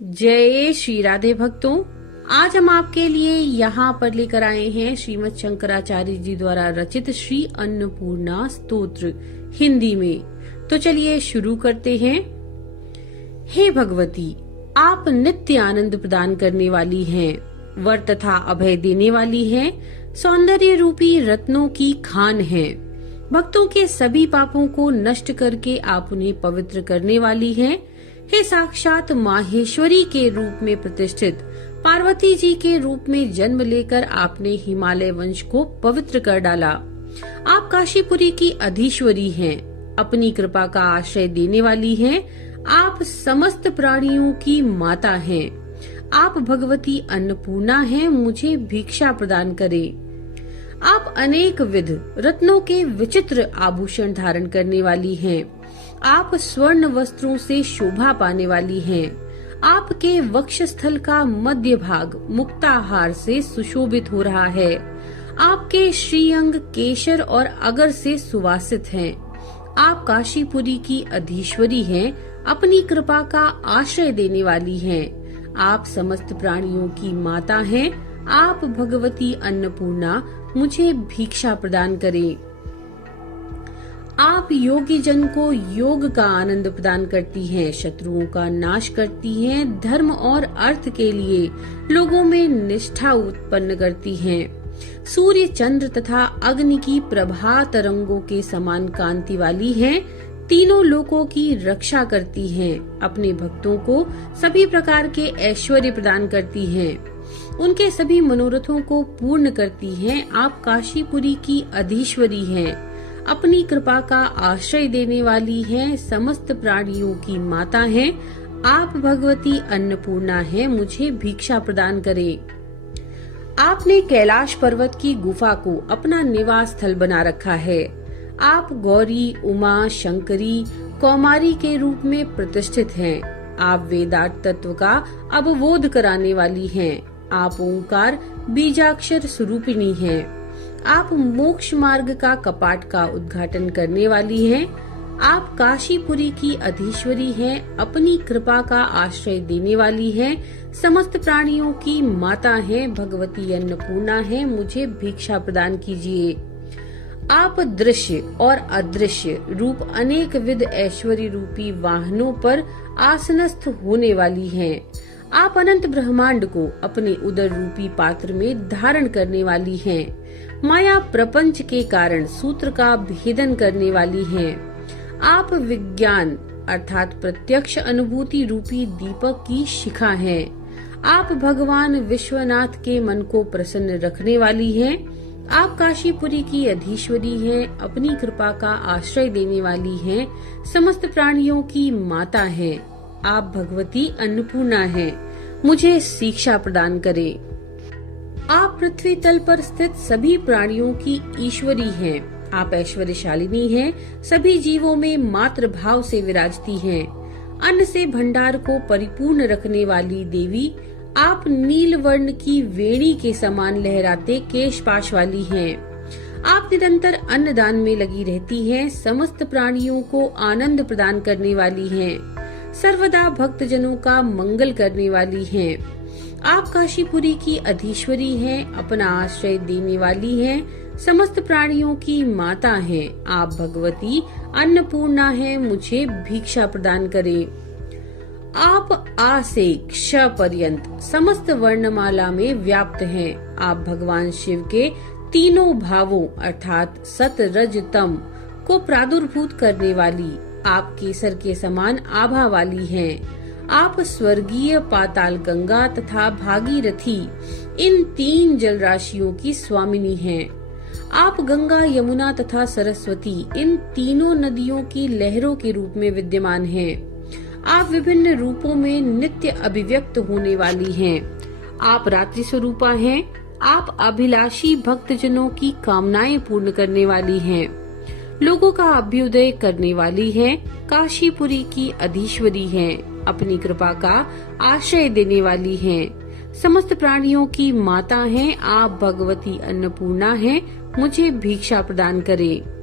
जय श्री राधे भक्तों, आज हम आपके लिए यहाँ पर लेकर आए हैं श्रीमद् शंकराचार्य जी द्वारा रचित श्री अन्नपूर्णा स्तोत्र हिंदी में। तो चलिए शुरू करते हैं। हे भगवती, आप नित्य आनंद प्रदान करने वाली हैं, वर तथा अभय देने वाली हैं, सौंदर्य रूपी रत्नों की खान हैं। भक्तों के सभी पापों को नष्ट करके आप उन्हें पवित्र करने वाली हैं। हे साक्षात माहेश्वरी के रूप में प्रतिष्ठित पार्वती जी के रूप में जन्म लेकर आपने हिमालय वंश को पवित्र कर डाला। आप काशीपुरी की अधीश्वरी हैं, अपनी कृपा का आश्रय देने वाली हैं। आप समस्त प्राणियों की माता हैं। आप भगवती अन्नपूर्णा हैं, मुझे भिक्षा प्रदान करें। आप अनेक विध रत्नों के विचित्र आभूषण धारण करने वाली हैं। आप स्वर्ण वस्त्रों से शोभा पाने वाली हैं। आपके वक्षस्थल का मध्य भाग मुक्ताहार से सुशोभित हो रहा है। आपके श्रीअंग केशर और अगर से सुवासित हैं। आप काशीपुरी की अधीश्वरी हैं, अपनी कृपा का आश्रय देने वाली हैं। आप समस्त प्राणियों की माता हैं। आप भगवती अन्नपूर्णा, मुझे भिक्षा प्रदान करें। आप योगी जन को योग का आनंद प्रदान करती हैं, शत्रुओं का नाश करती हैं, धर्म और अर्थ के लिए लोगों में निष्ठा उत्पन्न करती हैं। सूर्य, चंद्र तथा अग्नि की प्रभा तरंगों के समान कांति वाली हैं, तीनों लोकों की रक्षा करती हैं, अपने भक्तों को सभी प्रकार के ऐश्वर्य प्रदान करती हैं, उनके सभी मनोरथों को पूर्ण करती हैं। आप काशीपुरी की अधीश्वरी हैं, अपनी कृपा का आश्रय देने वाली हैं, समस्त प्राणियों की माता हैं। आप भगवती अन्नपूर्णा हैं, मुझे भिक्षा प्रदान करें। आपने कैलाश पर्वत की गुफा को अपना निवास स्थल बना रखा है। आप गौरी, उमा, शंकरी, कौमारी के रूप में प्रतिष्ठित हैं। आप वेदांत तत्व का अवबोध कराने वाली हैं। आप ओंकार बीजाक्षर स्वरूपिणी हैं। आप मोक्ष मार्ग का कपाट का उद्घाटन करने वाली हैं। आप काशीपुरी की अधीश्वरी हैं, अपनी कृपा का आश्रय देने वाली हैं, समस्त प्राणियों की माता हैं, भगवती अन्नपूर्णा हैं, मुझे भिक्षा प्रदान कीजिए। आप दृश्य और अदृश्य रूप अनेक विध ऐश्वर्य रूपी वाहनों पर आसनस्थ होने वाली हैं। आप अनंत ब्रह्मांड को अपने उदर रूपी पात्र में धारण करने वाली हैं। माया प्रपंच के कारण सूत्र का भेदन करने वाली हैं। आप विज्ञान अर्थात प्रत्यक्ष अनुभूति रूपी दीपक की शिखा हैं। आप भगवान विश्वनाथ के मन को प्रसन्न रखने वाली हैं। आप काशीपुरी की अधीश्वरी हैं, अपनी कृपा का आश्रय देने वाली हैं, समस्त प्राणियों की माता हैं। आप भगवती अन्नपूर्णा हैं, मुझे शिक्षा प्रदान करें। आप पृथ्वी तल पर स्थित सभी प्राणियों की ईश्वरी हैं। आप ऐश्वर्यशालिनी हैं, सभी जीवों में मातृ भाव से विराजती हैं। अन्न से भंडार को परिपूर्ण रखने वाली देवी, आप नील वर्ण की वेणी के समान लहराते केश पाश वाली हैं। आप निरंतर अन्नदान में लगी रहती हैं, समस्त प्राणियों को आनंद प्रदान करने वाली हैं, सर्वदा भक्तजनों का मंगल करने वाली हैं। आप काशीपुरी की अधीश्वरी हैं, अपना आश्रय देने वाली हैं, समस्त प्राणियों की माता हैं। आप भगवती अन्नपूर्णा हैं, मुझे भिक्षा प्रदान करें। आप आ से क्ष पर्यंत समस्त वर्णमाला में व्याप्त हैं। आप भगवान शिव के तीनों भावों अर्थात सत, रज, तम को प्रादुर्भूत करने वाली, आप केसर के समान आभा वाली हैं। आप स्वर्गीय पाताल गंगा तथा भागीरथी इन तीन जल राशियों की स्वामिनी हैं। आप गंगा, यमुना तथा सरस्वती इन तीनों नदियों की लहरों के रूप में विद्यमान हैं। आप विभिन्न रूपों में नित्य अभिव्यक्त होने वाली हैं। आप रात्रि स्वरूपा हैं। आप अभिलाषी भक्तजनों की कामनाएं पूर्ण करने वाली हैं, लोगों का अभ्युदय करने वाली हैं, काशीपुरी की अधीश्वरी हैं, अपनी कृपा का आश्रय देने वाली हैं, समस्त प्राणियों की माता हैं। आप भगवती अन्नपूर्णा हैं, मुझे भिक्षा प्रदान करें।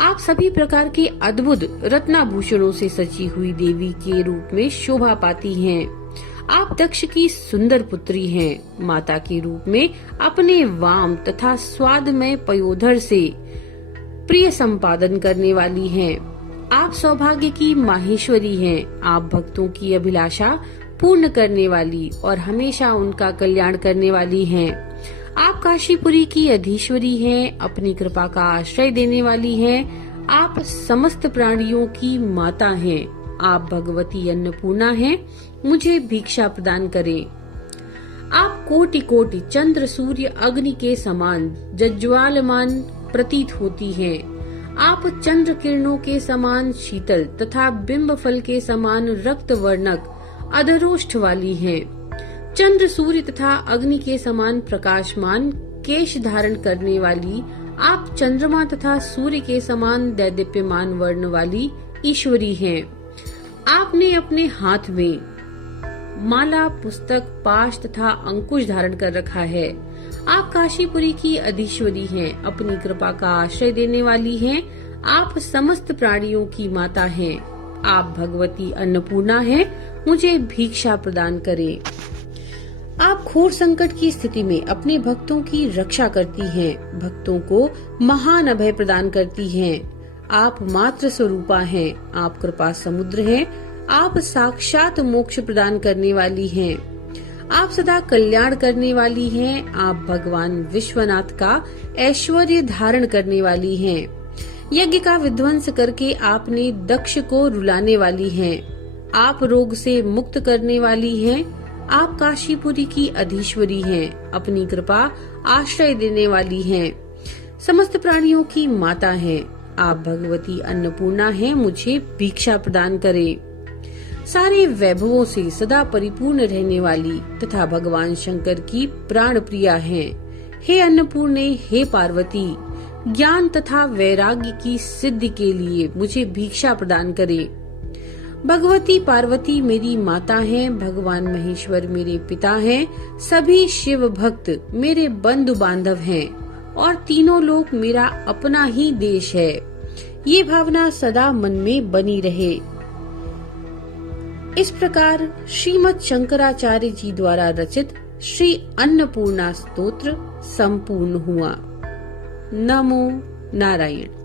आप सभी प्रकार के अद्भुत रत्नाभूषणों से सजी हुई देवी के रूप में शोभा पाती हैं। आप दक्ष की सुंदर पुत्री हैं। माता के रूप में अपने वाम तथा स्वादमय पयोधर से प्रिय संपादन करने वाली हैं। आप सौभाग्य की माहेश्वरी हैं। आप भक्तों की अभिलाषा पूर्ण करने वाली और हमेशा उनका कल्याण करने वाली हैं। आप काशीपुरी की अधीश्वरी हैं। अपनी कृपा का आश्रय देने वाली हैं। आप समस्त प्राणियों की माता हैं। आप भगवती अन्नपूर्णा हैं। मुझे भिक्षा प्रदान करें। आप कोटि कोटि चंद्र सूर्य अग्नि के समान जज्वालमान प्रतीत होती हैं। आप चंद्र किरणों के समान शीतल तथा बिंब फल के समान रक्त वर्णक अधरोष्ठ वाली हैं। चंद्र सूर्य तथा अग्नि के समान प्रकाशमान केश धारण करने वाली आप चंद्रमा तथा सूर्य के समान दैदीप्यमान वर्ण वाली ईश्वरी हैं। आपने अपने हाथ में माला, पुस्तक, पाश तथा अंकुश धारण कर रखा है। आप काशीपुरी की अधीश्वरी हैं। अपनी कृपा का आश्रय देने वाली हैं। आप समस्त प्राणियों की माता हैं। आप भगवती अन्नपूर्णा हैं। मुझे भिक्षा प्रदान करें। आप घोर संकट की स्थिति में अपने भक्तों की रक्षा करती हैं। भक्तों को महान अभय प्रदान करती हैं। आप मात्र स्वरूपा हैं। आप कृपा समुद्र हैं। आप साक्षात मोक्ष प्रदान करने वाली हैं। आप सदा कल्याण करने वाली हैं। आप भगवान विश्वनाथ का ऐश्वर्य धारण करने वाली हैं। यज्ञ का विध्वंस करके आपने दक्ष को रुलाने वाली हैं। आप रोग से मुक्त करने वाली हैं। आप काशीपुरी की अधीश्वरी हैं। अपनी कृपा आश्रय देने वाली हैं। समस्त प्राणियों की माता हैं। आप भगवती अन्नपूर्णा हैं। मुझे भिक्षा प्रदान करें। सारे वैभवों से सदा परिपूर्ण रहने वाली तथा भगवान शंकर की प्राण प्रिया हैं। हे अन्नपूर्णे, हे पार्वती, ज्ञान तथा वैराग्य की सिद्धि के लिए मुझे भिक्षा प्रदान करें। भगवती पार्वती मेरी माता हैं। भगवान महेश्वर मेरे पिता हैं। सभी शिव भक्त मेरे बंधु बांधव हैं और तीनों लोक मेरा अपना ही देश है। ये भावना सदा मन में बनी रहे। इस प्रकार श्रीमद् शंकराचार्य जी द्वारा रचित श्री अन्नपूर्णा स्तोत्र संपूर्ण हुआ। नमो नारायण।